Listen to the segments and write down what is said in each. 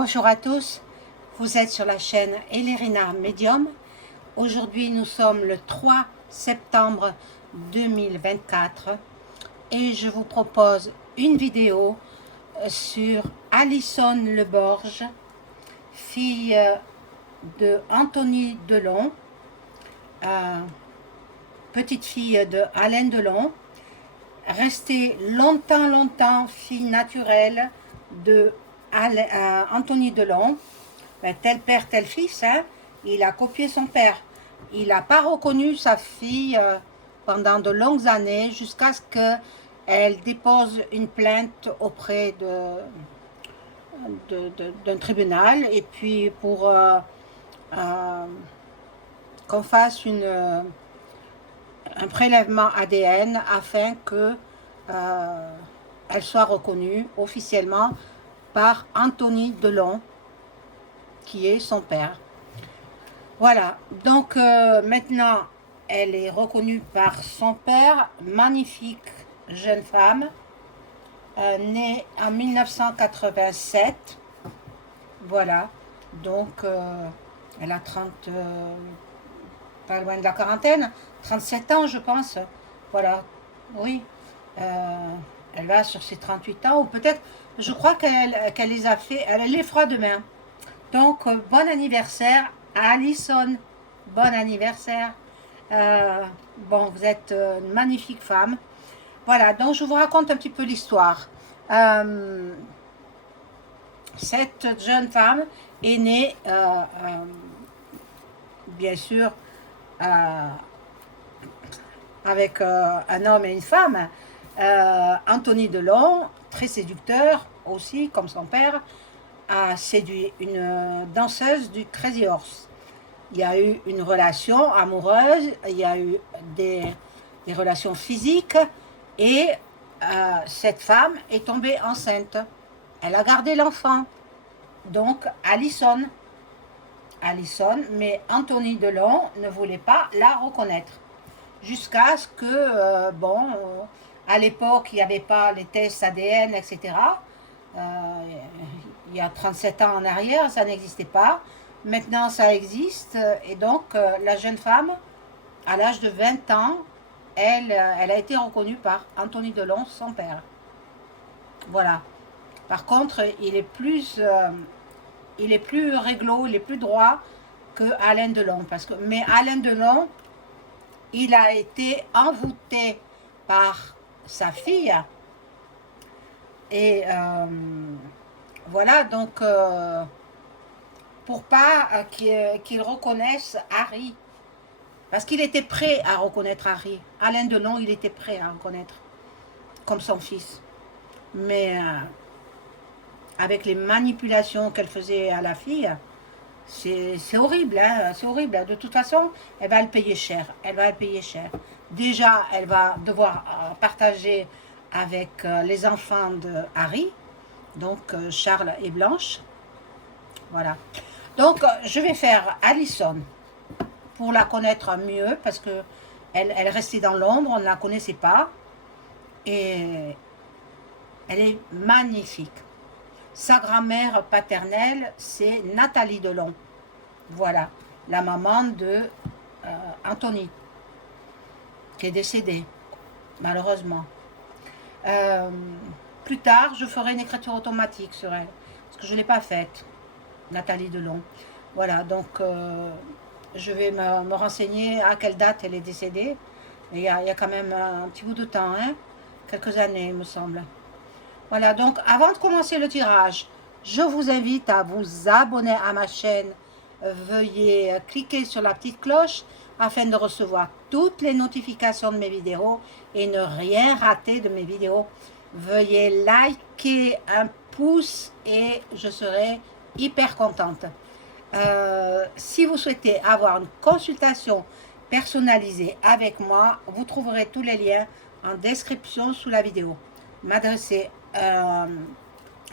Bonjour à tous, vous êtes sur la chaîne Elérina Medium. Aujourd'hui nous sommes le 3 septembre 2024 et je vous propose une vidéo sur Alison Leborge, fille de Anthony Delon, petite fille de Alain Delon, restée longtemps fille naturelle de Anthony Delon. Ben, tel père, tel fils, hein, il a copié son père. Il n'a pas reconnu sa fille pendant de longues années jusqu'à ce qu'elle dépose une plainte auprès d'un tribunal et puis pour qu'on fasse un prélèvement ADN afin que elle soit reconnue officiellement par Anthony Delon, qui est son père. Voilà, donc maintenant, elle est reconnue par son père, magnifique jeune femme, née en 1987. Voilà, donc elle a 30, pas loin de la quarantaine, 37 ans je pense. Voilà, oui. Elle va sur ses 38 ans, ou peut-être, je crois qu'elle les a fait, elle les fera demain. Donc, bon anniversaire à Alison, bon anniversaire. Bon, vous êtes une magnifique femme. Voilà, donc je vous raconte un petit peu l'histoire. Cette jeune femme est née, bien sûr, avec un homme et une femme. Anthony Delon, très séducteur aussi, comme son père, a séduit une danseuse du Crazy Horse. Il y a eu une relation amoureuse, il y a eu des relations physiques et cette femme est tombée enceinte. Elle a gardé l'enfant. Donc Alison, mais Anthony Delon ne voulait pas la reconnaître. Jusqu'à ce que, bon, à l'époque, il n'y avait pas les tests ADN, etc. Il y a 37 ans en arrière, ça n'existait pas. Maintenant, ça existe. Et donc, la jeune femme, à l'âge de 20 ans, elle a été reconnue par Anthony Delon, son père. Voilà. Par contre, il est plus réglo, il est plus droit que Alain Delon. Mais Alain Delon, il a été envoûté par sa fille. Et voilà, donc pour pas qu'il reconnaisse Harry. Parce qu'il était prêt à reconnaître Harry. Alain Delon, il était prêt à reconnaître comme son fils. Mais avec les manipulations qu'elle faisait à la fille, c'est horrible, hein, c'est horrible. De toute façon, elle va le payer cher. Elle va le payer cher. Déjà, elle va devoir partager avec les enfants de Harry, donc Charles et Blanche. Voilà. Donc, je vais faire Alison pour la connaître mieux, parce que elle restait dans l'ombre, on ne la connaissait pas. Et elle est magnifique. Sa grand-mère paternelle, c'est Nathalie Delon. Voilà, la maman de Anthony, qui est décédée, malheureusement. Plus tard, je ferai une écriture automatique sur elle, parce que je ne l'ai pas faite, Nathalie Delon. Voilà, donc je vais me renseigner à quelle date elle est décédée. Il y a quand même un petit bout de temps, hein, quelques années, il me semble. Voilà, donc avant de commencer le tirage, je vous invite à vous abonner à ma chaîne. Veuillez cliquer sur la petite cloche afin de recevoir toutes les notifications de mes vidéos et ne rien rater de mes vidéos. Veuillez liker un pouce et je serai hyper contente. Si vous souhaitez avoir une consultation personnalisée avec moi, vous trouverez tous les liens en description sous la vidéo. M'adresser un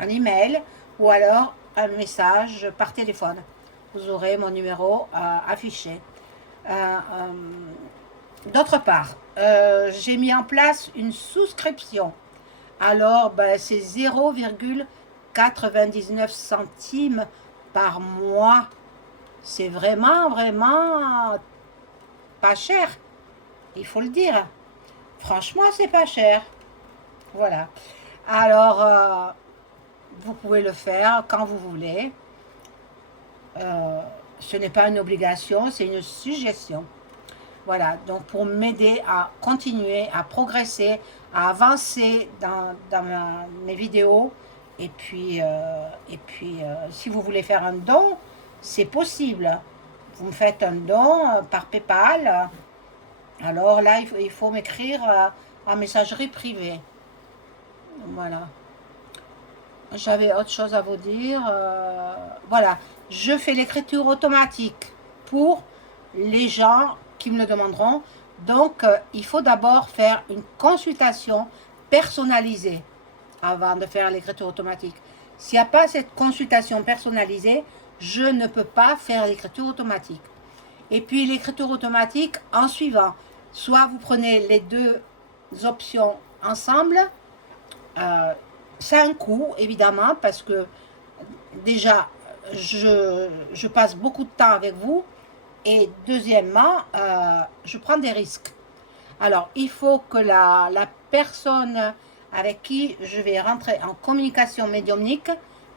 email ou alors un message par téléphone. Vous aurez mon numéro affiché. D'autre part, j'ai mis en place une souscription. Alors, ben, c'est 0,0 99 centimes par mois. C'est vraiment, vraiment pas cher. Il faut le dire. Franchement, c'est pas cher. Voilà. Alors, vous pouvez le faire quand vous voulez. Ce n'est pas une obligation, c'est une suggestion. Voilà, donc pour m'aider à continuer, à progresser, à avancer dans mes vidéos. Et puis, si vous voulez faire un don, c'est possible. Vous me faites un don par PayPal. Alors là, il faut m'écrire en messagerie privée. Voilà. J'avais autre chose à vous dire. Voilà, je fais l'écriture automatique pour les gens qui me le demanderont. Donc, il faut d'abord faire une consultation personnalisée avant de faire l'écriture automatique. S'il n'y a pas cette consultation personnalisée, je ne peux pas faire l'écriture automatique. Et puis l'écriture automatique en suivant. Soit vous prenez les deux options ensemble. C'est un coût, évidemment, parce que déjà, je passe beaucoup de temps avec vous. Et deuxièmement, je prends des risques. Alors, il faut que la personne avec qui je vais rentrer en communication médiumnique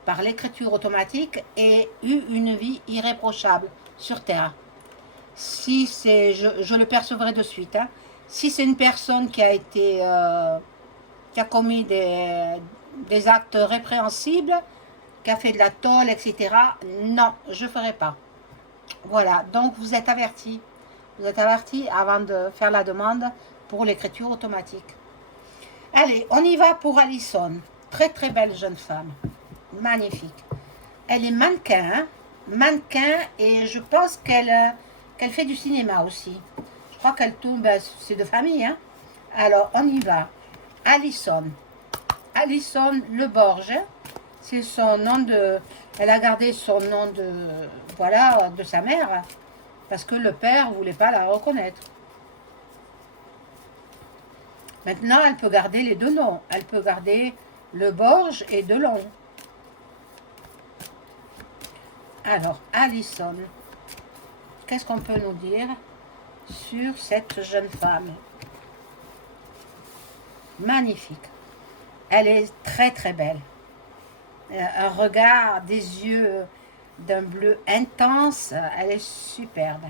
par l'écriture automatique ait eu une vie irréprochable sur Terre. Si c'est, je le percevrai de suite. Hein. Si c'est une personne qui a été, qui a commis des actes répréhensibles, qui a fait de la tôle, etc., non, je ne ferai pas. Voilà, donc vous êtes avertis. Vous êtes avertis avant de faire la demande pour l'écriture automatique. Allez, on y va pour Alison. Très très belle jeune femme. Magnifique. Elle est mannequin. Hein? Mannequin et je pense qu'elle fait du cinéma aussi. Je crois qu'elle tourne, ben, c'est de famille. Hein? Alors, on y va. Alison. Alison Le Borge. C'est son nom de... Elle a gardé son nom de... Voilà, de sa mère. Parce que le père ne voulait pas la reconnaître. Maintenant, elle peut garder les deux noms. Elle peut garder Le Borge et Delon. Alors, Alison, qu'est-ce qu'on peut nous dire sur cette jeune femme? Magnifique. Elle est très très belle. Un regard, des yeux d'un bleu intense. Elle est superbe.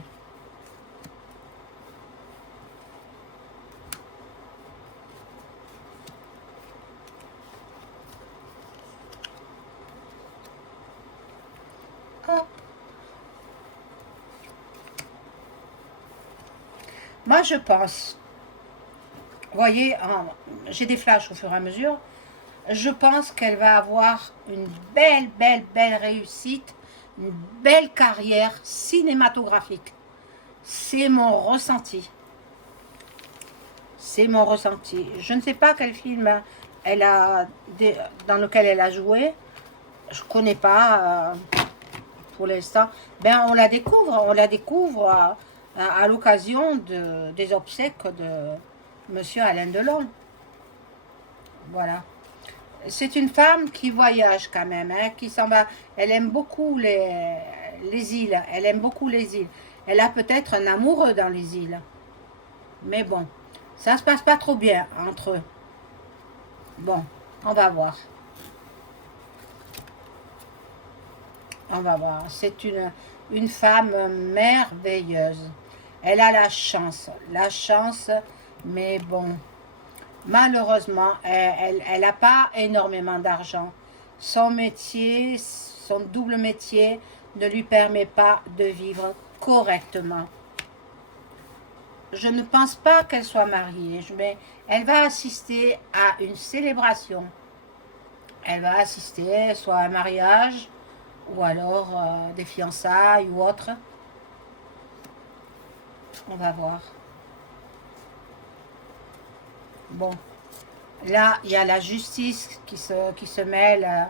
Hop. Moi, je pense, vous voyez, j'ai des flashs au fur et à mesure. Je pense qu'elle va avoir une belle réussite, une belle carrière cinématographique. C'est mon ressenti. C'est mon ressenti. Je ne sais pas quel film elle a, dans lequel elle a joué. Je ne connais pas pour l'instant. Ben, on la découvre à l'occasion des obsèques de Monsieur Alain Delon. Voilà. C'est une femme qui voyage quand même, hein, qui s'en va. Elle aime beaucoup les îles. Elle aime beaucoup les îles. Elle a peut-être un amoureux dans les îles. Mais bon, ça ne se passe pas trop bien entre eux. Bon, on va voir. On va voir. C'est une femme merveilleuse. Elle a la chance, mais bon, malheureusement, elle n'a pas énormément d'argent. Son métier, son double métier, ne lui permet pas de vivre correctement. Je ne pense pas qu'elle soit mariée, mais elle va assister à une célébration. Elle va assister soit à un mariage, ou alors des fiançailles ou autre. On va voir. Bon, là, il y a la justice qui se mêle.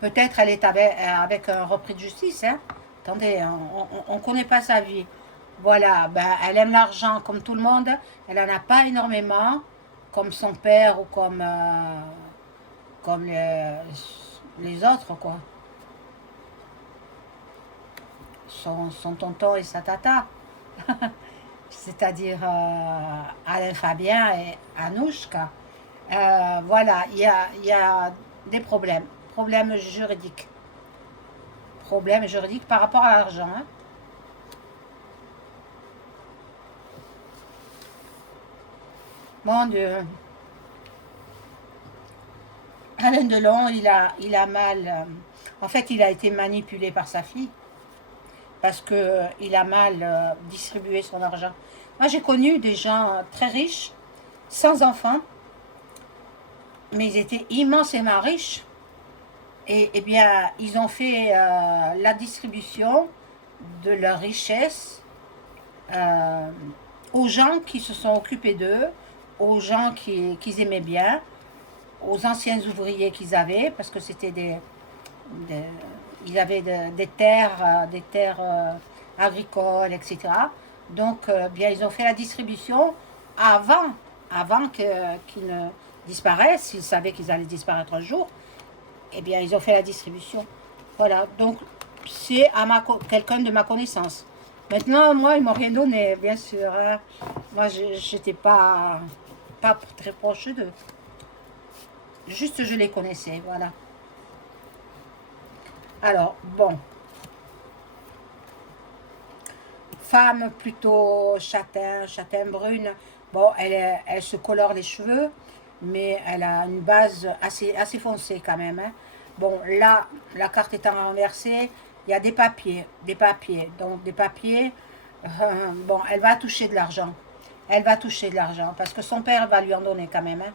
Peut-être elle est avec un repris de justice. Hein. Attendez, on ne connaît pas sa vie. Voilà, ben, elle aime l'argent comme tout le monde. Elle n'en a pas énormément, comme son père ou comme comme les autres, quoi. Son tonton et sa tata. C'est-à-dire Alain Fabien et Anouchka. Voilà, il y a des problèmes juridiques. Problèmes juridiques par rapport à l'argent. Hein. Mon Dieu. Alain Delon, il a mal... en fait, il a été manipulé par sa fille parce qu'il a mal distribué son argent. Moi, j'ai connu des gens très riches, sans enfants, mais ils étaient immensément riches. Et eh bien, ils ont fait la distribution de leur richesse euh, aux gens qui se sont occupés d'eux, aux gens qu'ils aimaient bien, aux anciens ouvriers qu'ils avaient, parce que c'était ils avaient des terres agricoles, etc. Donc, bien, ils ont fait la distribution avant qu'ils ne disparaissent. Ils savaient qu'ils allaient disparaître un jour. Eh bien, ils ont fait la distribution. Voilà, donc c'est à quelqu'un de ma connaissance. Maintenant, moi, ils m'ont rien donné, bien sûr. Hein. Moi, j'étais pas très proche d'eux. Juste, je les connaissais, voilà. Alors, bon. Femme plutôt châtain brune. Bon, elle se colore les cheveux, mais elle a une base assez foncée quand même. Hein. Bon, là, la carte étant renversée, il y a des papiers. Donc, des papiers, bon, elle va toucher de l'argent. Elle va toucher de l'argent, parce que son père va lui en donner quand même. Hein.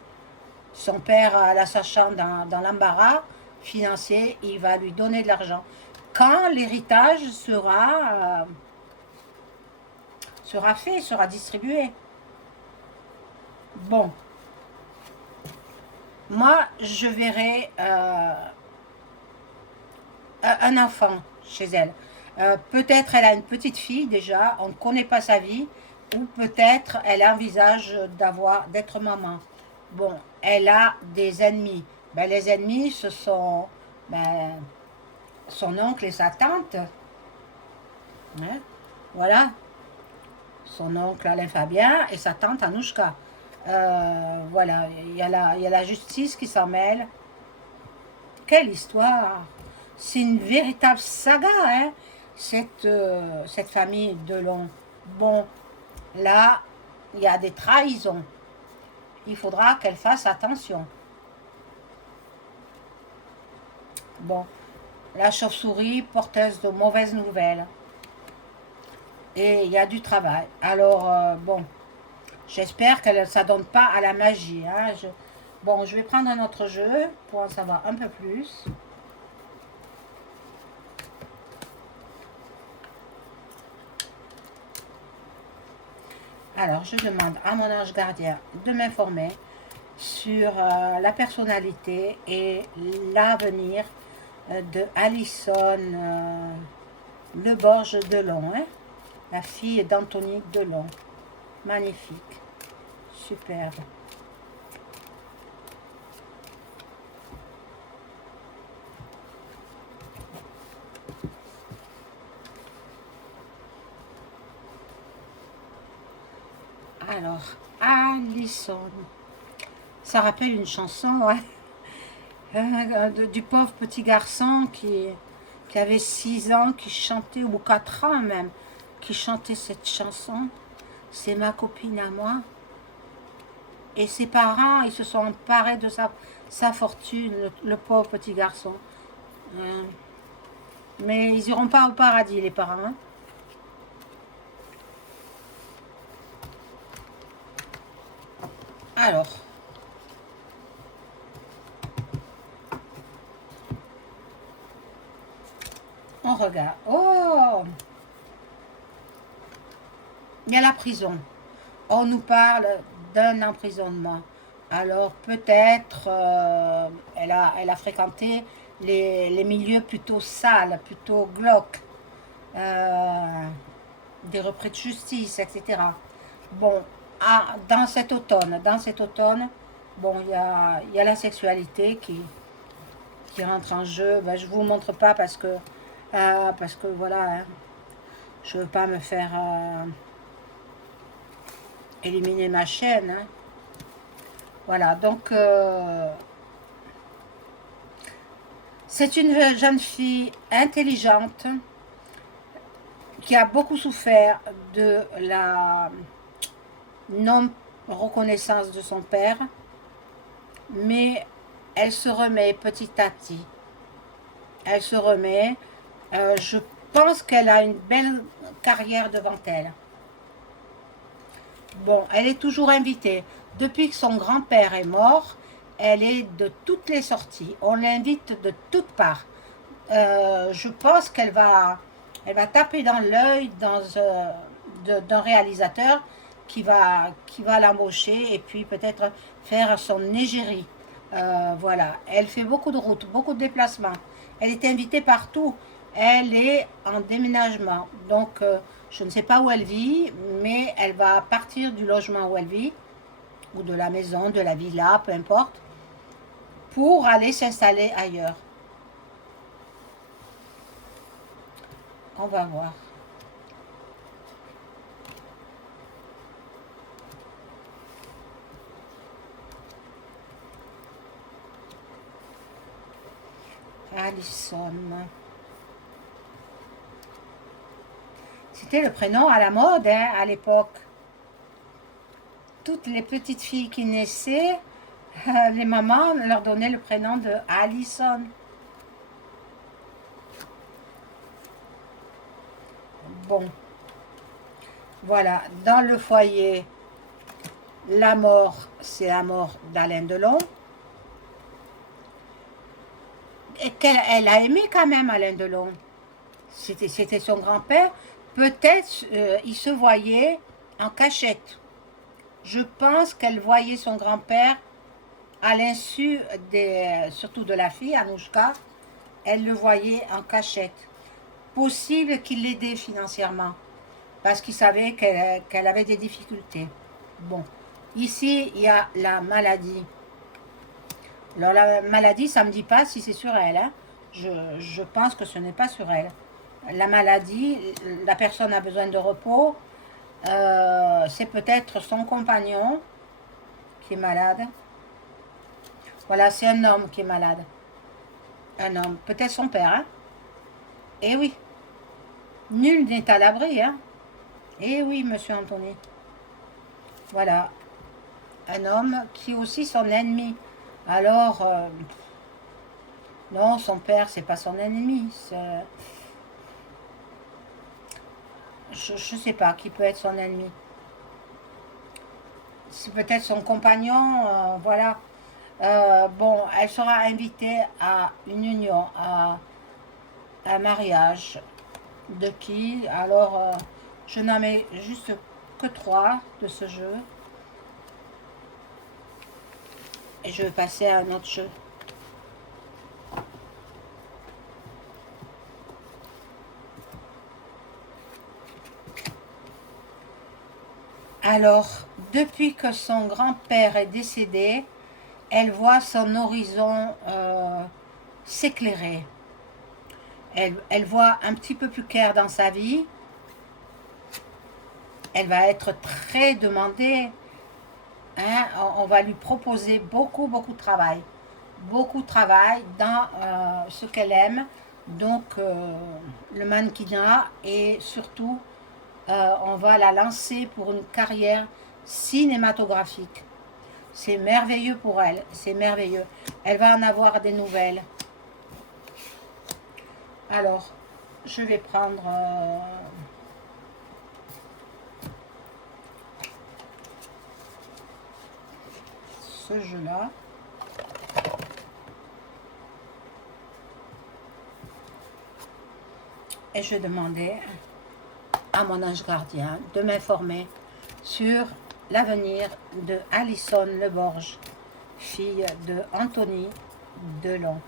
Son père, la sachant dans l'embarras financier, il va lui donner de l'argent. Quand l'héritage sera fait, sera distribué. Bon, moi, je verrai un enfant chez elle. Peut-être elle a une petite fille déjà, on ne connaît pas sa vie, ou peut-être elle envisage d'être maman. Bon, elle a des ennemis. Ben, les ennemis, ce sont son oncle et sa tante. Hein? Voilà, son oncle Alain Fabien et sa tante Anouchka. Voilà, il y a la justice qui s'en mêle. Quelle histoire! C'est une véritable saga, hein, cette famille Delon. Bon, là, il y a des trahisons. Il faudra qu'elle fasse attention. Bon, la chauve-souris, porteuse de mauvaises nouvelles. Et il y a du travail. Alors, bon, j'espère que ça ne donne pas à la magie. Hein. Bon, je vais prendre un autre jeu pour en savoir un peu plus. Alors, je demande à mon ange gardien de m'informer sur la personnalité et l'avenir de Alison Le Borge Delon, hein, la fille d'Anthony Delon. Magnifique, superbe. Alors, Alison, ça rappelle une chanson, ouais. Du pauvre petit garçon qui avait 6 ans, qui chantait, ou 4 ans même, qui chantait cette chanson. C'est ma copine à moi. Et ses parents, ils se sont emparés de sa fortune, le pauvre petit garçon. Mais ils iront pas au paradis, les parents. Hein. Alors, on regarde. Oh, il y a la prison. On nous parle d'un emprisonnement. Alors peut-être elle a fréquenté les milieux plutôt sales, plutôt glauques, des repris de justice, etc. Bon, dans cet automne, bon, il y a la sexualité qui rentre en jeu. Ben, je ne vous montre pas parce que voilà, hein, je ne veux pas me faire éliminer ma chaîne. Hein. Voilà, donc c'est une jeune fille intelligente qui a beaucoup souffert de la non-reconnaissance de son père, mais elle se remet petit à petit. Elle se remet. Je pense qu'elle a une belle carrière devant elle. Bon, elle est toujours invitée. Depuis que son grand-père est mort, elle est de toutes les sorties. On l'invite de toutes parts. Je pense elle va taper dans l'œil d'un réalisateur qui va l'embaucher et puis peut-être faire son égérie. Voilà, elle fait beaucoup de routes, beaucoup de déplacements. Elle est invitée partout. Elle est en déménagement. Donc, je ne sais pas où elle vit, mais elle va partir du logement où elle vit, ou de la maison, de la villa, peu importe, pour aller s'installer ailleurs. On va voir. Alison. C'était le prénom à la mode hein, à l'époque. Toutes les petites filles qui naissaient, les mamans leur donnaient le prénom de Alison. Bon, voilà, dans le foyer, la mort, c'est la mort d'Alain Delon. Et elle a aimé quand même Alain Delon. C'était son grand-père. Peut-être il se voyait en cachette. Je pense qu'elle voyait son grand-père à l'insu surtout de la fille, Anouchka. Elle le voyait en cachette. Possible qu'il l'aidait financièrement parce qu'il savait qu'elle avait des difficultés. Bon, ici, il y a la maladie. Alors, la maladie, ça ne me dit pas si c'est sur elle. Hein. Je pense que ce n'est pas sur elle. La maladie, la personne a besoin de repos. C'est peut-être son compagnon qui est malade. Voilà, c'est un homme qui est malade. Un homme, peut-être son père. Hein. Eh oui, nul n'est à l'abri. Hein. Eh oui, monsieur Anthony. Voilà, un homme qui est aussi son ennemi. Alors, non, son père, c'est pas son ennemi. Je ne sais pas qui peut être son ennemi. C'est peut-être son compagnon, voilà. Bon, elle sera invitée à une union, à un mariage. De qui? Alors, je n'en mets juste que 3 de ce jeu. Et je vais passer à un autre jeu. Alors, depuis que son grand-père est décédé, elle voit son horizon s'éclairer. Elle voit un petit peu plus clair dans sa vie. Elle va être très demandée. Hein, on va lui proposer beaucoup, beaucoup de travail. Beaucoup de travail dans ce qu'elle aime. Donc, le mannequinat et surtout, on va la lancer pour une carrière cinématographique. C'est merveilleux pour elle, c'est merveilleux. Elle va en avoir des nouvelles. Alors, je vais prendre ce jeu-là. Et je demandais à mon ange gardien de m'informer sur l'avenir de Alison Leborge, fille de Anthony Delon.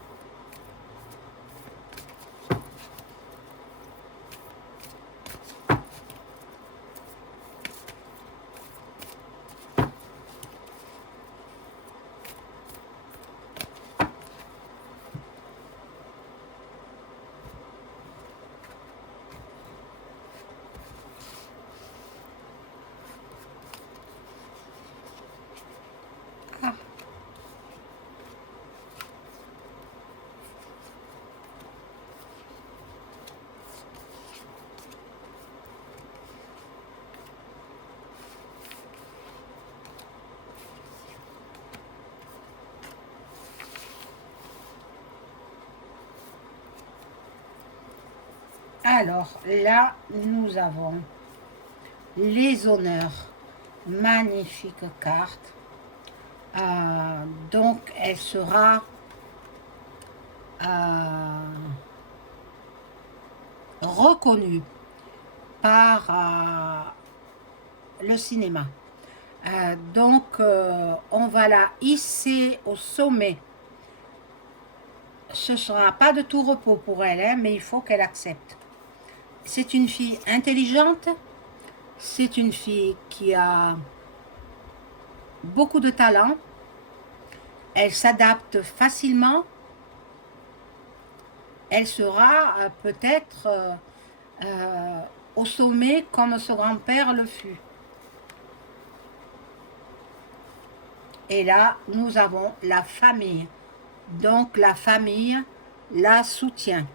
Alors, là, nous avons les honneurs. Magnifique carte. Donc, elle sera reconnue par le cinéma. Donc, on va la hisser au sommet. Ce ne sera pas de tout repos pour elle, hein, mais il faut qu'elle accepte. C'est une fille intelligente, c'est une fille qui a beaucoup de talent, elle s'adapte facilement, elle sera peut-être au sommet comme son grand-père le fut. Et là, nous avons la famille. Donc la famille la soutient.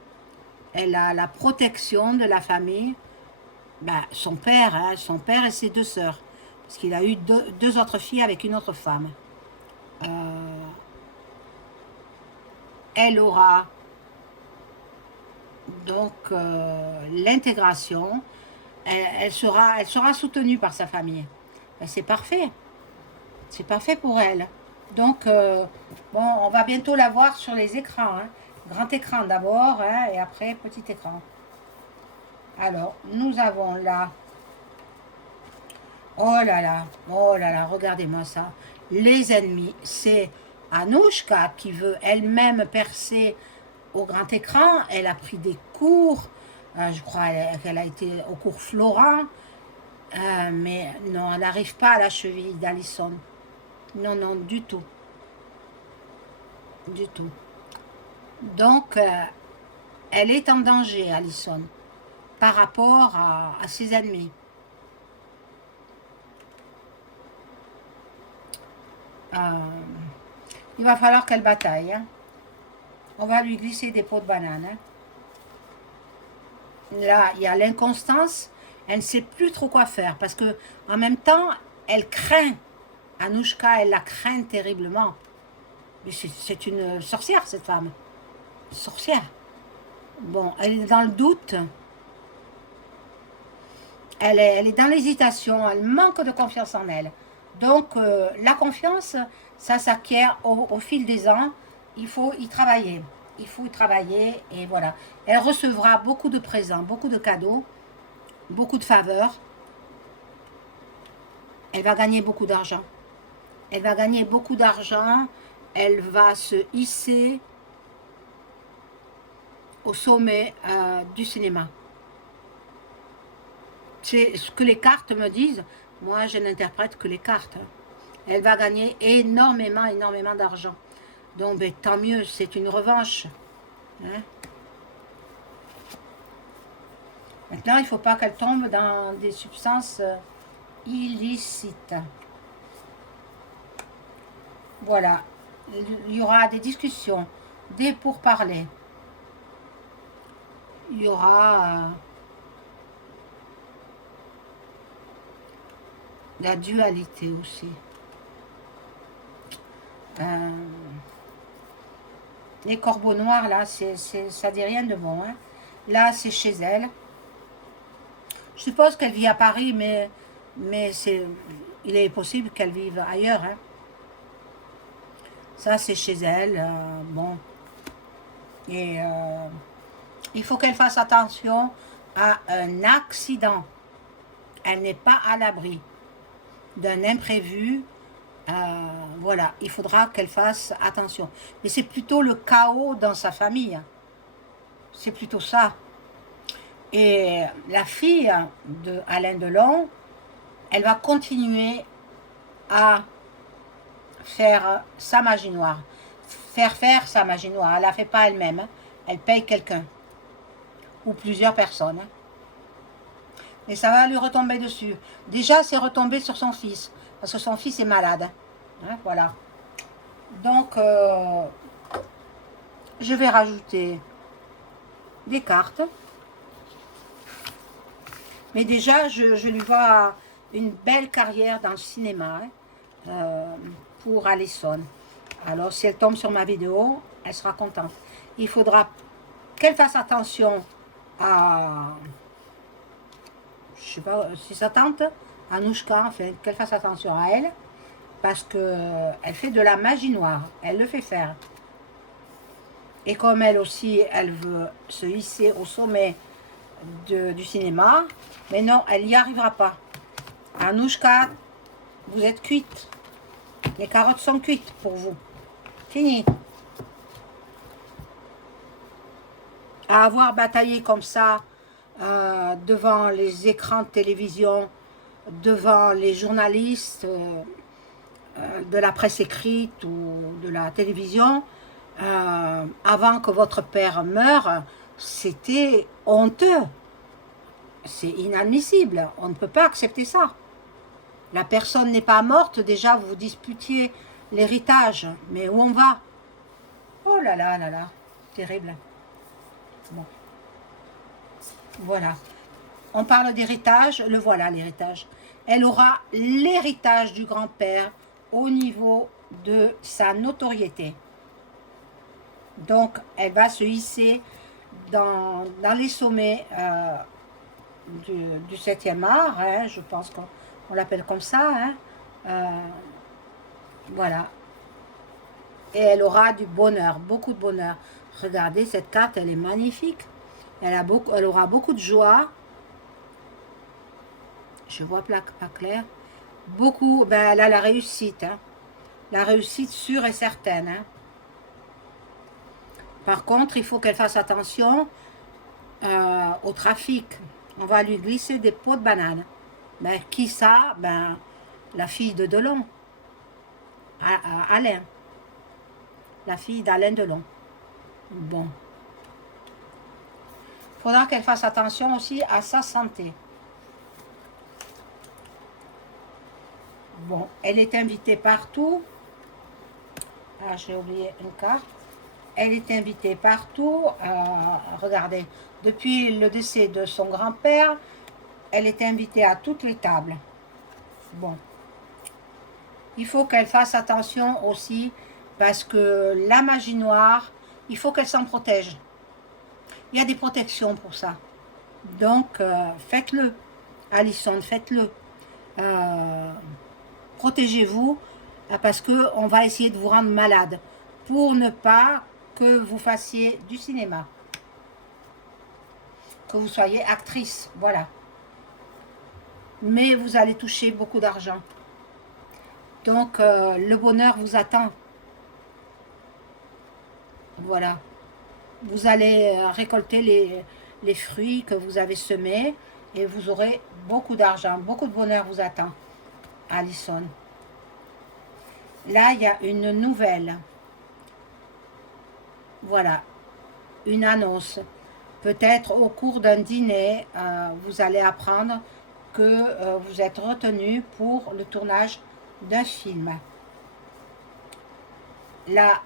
Elle a la protection de la famille. Ben, son père et ses deux sœurs. Parce qu'il a eu deux autres filles avec une autre femme. Elle aura donc l'intégration. Elle sera soutenue par sa famille. Ben, c'est parfait. C'est parfait pour elle. Donc, bon, on va bientôt la voir sur les écrans. Hein. Grand écran d'abord, hein, et après petit écran. Alors, nous avons là... oh là là, regardez-moi ça. Les ennemis, c'est Anouchka qui veut elle-même percer au grand écran. Elle a pris des cours. Je crois qu'elle a été au cours Florent. Mais non, elle n'arrive pas à la cheville d'Alison. Non, non, du tout. Du tout. Donc, elle est en danger, Alison, par rapport à ses ennemis. Il va falloir qu'elle bataille. Hein. On va lui glisser des pots de banane. Hein. Là, il y a l'inconstance. Elle ne sait plus trop quoi faire parce que en même temps, elle craint. Anouchka, elle la craint terriblement. Mais c'est une sorcière, cette femme. Sorcière. Bon, elle est dans le doute. Elle est dans l'hésitation. Elle manque de confiance en elle. Donc, la confiance, ça s'acquiert au fil des ans. Il faut y travailler. Il faut y travailler et voilà. Elle recevra beaucoup de présents, beaucoup de cadeaux, beaucoup de faveurs. Elle va gagner beaucoup d'argent. Elle va gagner beaucoup d'argent. Elle va se hisser au sommet du cinéma. C'est ce que les cartes me disent. Moi, je n'interprète que les cartes. Elle va gagner énormément d'argent. Donc, ben, tant mieux, c'est une revanche. Hein? Maintenant, il ne faut pas qu'elle tombe dans des substances illicites. Voilà. Il y aura des discussions, des pourparlers. Il y aura la dualité aussi. Les corbeaux noirs, là, ça dit rien de bon. Hein. Là, c'est chez elle. Je suppose qu'elle vit à Paris, mais il est possible qu'elle vive ailleurs. Hein. Ça, c'est chez elle. Bon. Et il faut qu'elle fasse attention à un accident. Elle n'est pas à l'abri d'un imprévu. Voilà, il faudra qu'elle fasse attention. Mais c'est plutôt le chaos dans sa famille. C'est plutôt ça. Et la fille de Alain Delon, elle va continuer à faire sa magie noire. Faire sa magie noire. Elle ne la fait pas elle-même. Hein. Elle paye quelqu'un. Ou plusieurs personnes. Hein. Et ça va lui retomber dessus. Déjà, c'est retombé sur son fils. Parce que son fils est malade. Hein, voilà. Donc, je vais rajouter des cartes. Mais déjà, je lui vois une belle carrière dans le cinéma pour Alison. Alors, si elle tombe sur ma vidéo, elle sera contente. Il faudra qu'elle fasse attention à, je sais pas, si sa tante, Anouchka, enfin, qu'elle fasse attention à elle, parce que elle fait de la magie noire, elle le fait faire. Et comme elle aussi, elle veut se hisser au sommet du cinéma, mais non, elle n'y arrivera pas. Anouchka, vous êtes cuite. Les carottes sont cuites pour vous. Fini. À avoir bataillé comme ça devant les écrans de télévision, devant les journalistes de la presse écrite ou de la télévision, avant que votre père meure, c'était honteux. C'est inadmissible. On ne peut pas accepter ça. La personne n'est pas morte, déjà vous disputiez l'héritage. Mais où on va? Oh là là là là, terrible. Bon, voilà. On parle d'héritage, le voilà l'héritage. Elle aura l'héritage du grand-père au niveau de sa notoriété. Donc, elle va se hisser dans les sommets du 7e art, hein, je pense qu'on l'appelle comme ça. Hein, voilà. Et elle aura du bonheur, beaucoup de bonheur. Regardez, cette carte, elle est magnifique. Elle aura beaucoup de joie. Je vois pas clair. Beaucoup, ben, elle a la réussite. Hein. La réussite sûre et certaine. Hein. Par contre, il faut qu'elle fasse attention au trafic. On va lui glisser des pots de banane. Ben, qui ça? Ben, la fille de Delon. Alain. La fille d'Alain Delon. Bon. Il faudra qu'elle fasse attention aussi à sa santé. Bon, elle est invitée partout. Ah, j'ai oublié une carte. Elle est invitée partout. Regardez, depuis le décès de son grand-père, elle est invitée à toutes les tables. Bon. Il faut qu'elle fasse attention aussi, parce que la magie noire, il faut qu'elle s'en protège. Il y a des protections pour ça. Donc, faites-le. Alison, faites-le. Protégez-vous, parce qu'on va essayer de vous rendre malade, pour ne pas que vous fassiez du cinéma. Que vous soyez actrice, voilà. Mais vous allez toucher beaucoup d'argent. Donc, le bonheur vous attend. Voilà. Vous allez récolter les fruits que vous avez semés et vous aurez beaucoup d'argent. Beaucoup de bonheur vous attend, Alison. Là, il y a une nouvelle. Voilà. Une annonce. Peut-être au cours d'un dîner, vous allez apprendre que vous êtes retenu pour le tournage d'un film. Là,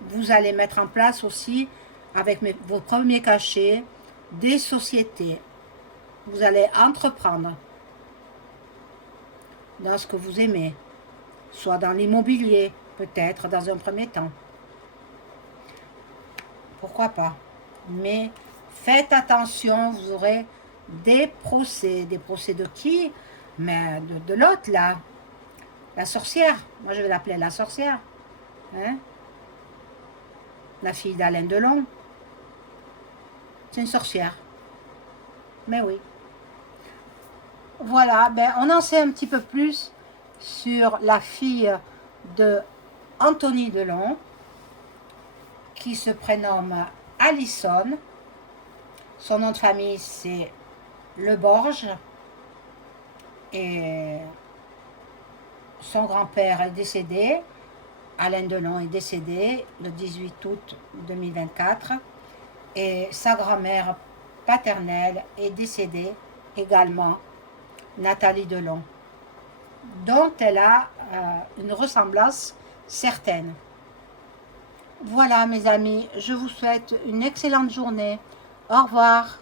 vous allez mettre en place aussi, avec vos premiers cachets, des sociétés. Vous allez entreprendre dans ce que vous aimez, soit dans l'immobilier, peut-être dans un premier temps. Pourquoi pas? Mais faites attention, vous aurez des procès. Des procès de qui? Mais de l'autre, là. La sorcière. Moi, je vais l'appeler la sorcière. Hein? La fille d'Alain Delon. C'est une sorcière. Mais oui. Voilà, ben, on en sait un petit peu plus sur la fille de Anthony Delon, qui se prénomme Alison. Son nom de famille, c'est Le Borge. Et son grand-père est décédé. Alain Delon est décédé le 18 août 2024. Et sa grand-mère paternelle est décédée également, Nathalie Delon, dont elle a une ressemblance certaine. Voilà mes amis, je vous souhaite une excellente journée. Au revoir.